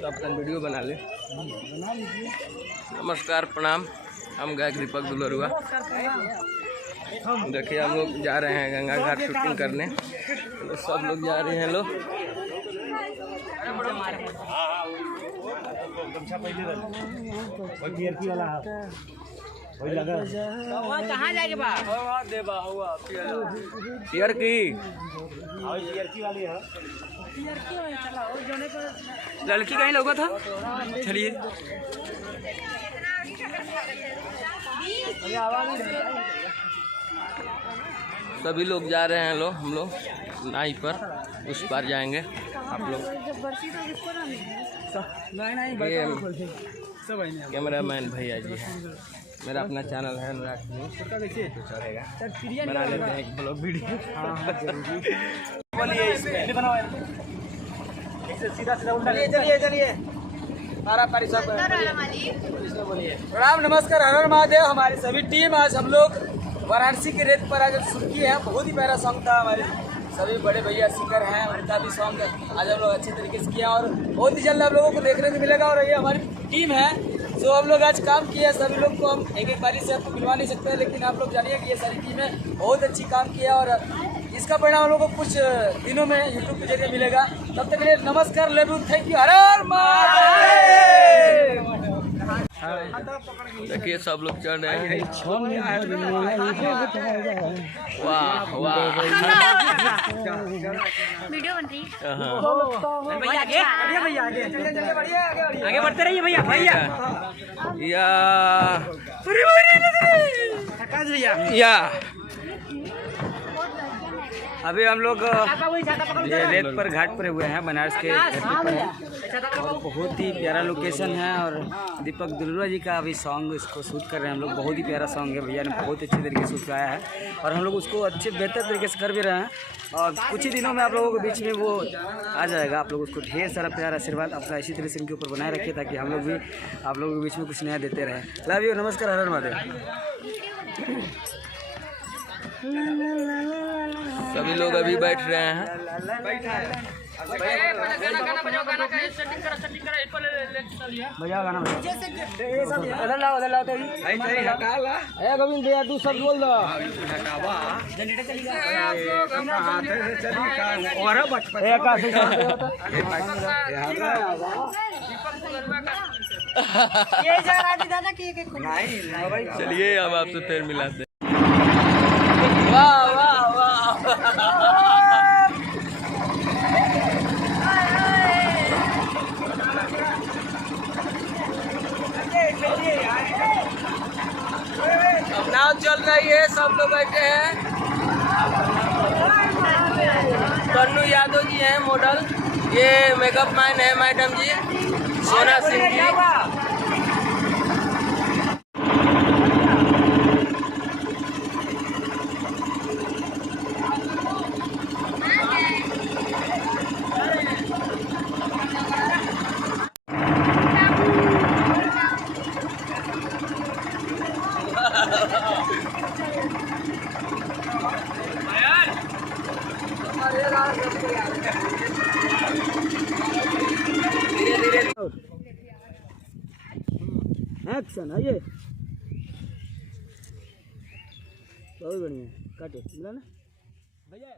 तो अपना वीडियो बना ले। नमस्कार प्रणाम, हम गायक दीपक दुलरुआ। देखिए हम लोग जा रहे हैं गंगा घाट शूटिंग करने, तो सब लोग जा रहे हैं लोग। कहाँ जाएंगे बा? पियर की लड़की कहीं लोगा था। चलिए सभी लोग जा रहे हैं लोग, हम लोग नाई पर उस पार जाएंगे। आप लोग कैमरामैन भैया जी हैं। मेरा अपना चैनल है अनुराग न्यूज़, तो चलेगा, बना लेते हैं एक ब्लॉग वीडियो। चलिए प्रणाम नमस्कार, हर हर महादेव। हमारी सभी टीम आज हम लोग वाराणसी के रेत पर आज शूट किए हैं। बहुत ही प्यारा सॉन्ग था। हमारे सभी बड़े भैया सिंगर हैं, उनका भी सॉन्ग आज हम लोग अच्छे तरीके से किए हैं और बहुत ही जल्द आप लोगों को देखने को मिलेगा। और ये हमारी टीम है जो हम लोग आज काम किए हैं। सभी लोग को हम एक एक बारी से आपको मिलवा नहीं सकते, लेकिन आप लोग जानिए कि ये सारी टीमें बहुत अच्छी काम किया और इसका परिणाम हम लोग को कुछ दिनों में यूट्यूब के जरिए मिलेगा। तब तक के लिए नमस्कार, लव यू, थैंक यू, हर हर महादेव। देखिए सब लोग चढ़ रहे हैं। वाह वाह, वीडियो बन रही है। भैया आगे भैया आगे बढ़ते रहिए भैया या अभी हम लोग ये रेत पर घाट पर हुए हैं, बनारस के धरती पर है और बहुत ही प्यारा लोकेशन है। और दीपक दुलरुआ जी का अभी सॉन्ग इसको शूट कर रहे हैं हम लोग। बहुत ही प्यारा सॉन्ग है, भैया ने बहुत अच्छे तरीके से शूट कराया है और हम लोग उसको अच्छे बेहतर तरीके से कर भी रहे हैं। और कुछ ही दिनों में आप लोगों के बीच में वो आ जाएगा। आप लोग उसको ढेर सारा प्यार आशीर्वाद अपना इसी तरह से इनके ऊपर बनाए रखिए, ताकि हम लोग भी आप लोगों के बीच में कुछ नया देते रहें। लव यू, नमस्कार, हर हर महादेव। सभी लोग अभी बैठ रहे हैं। भैया गाना उधर लाओ तो गोविंद भैया तू सब बोल दो। चलिए अब आपसे फिर मिलाते हैं। वाह वाह वाह, अब नाव चल रही है, सब लोग बैठे हैं। कन्नू यादव जी हैं मॉडल, ये मेकअप मैन है मैडम जी सोना सिंह जी। एक्शन है ये, बहुत बढ़िया काटे मिला ना भैया।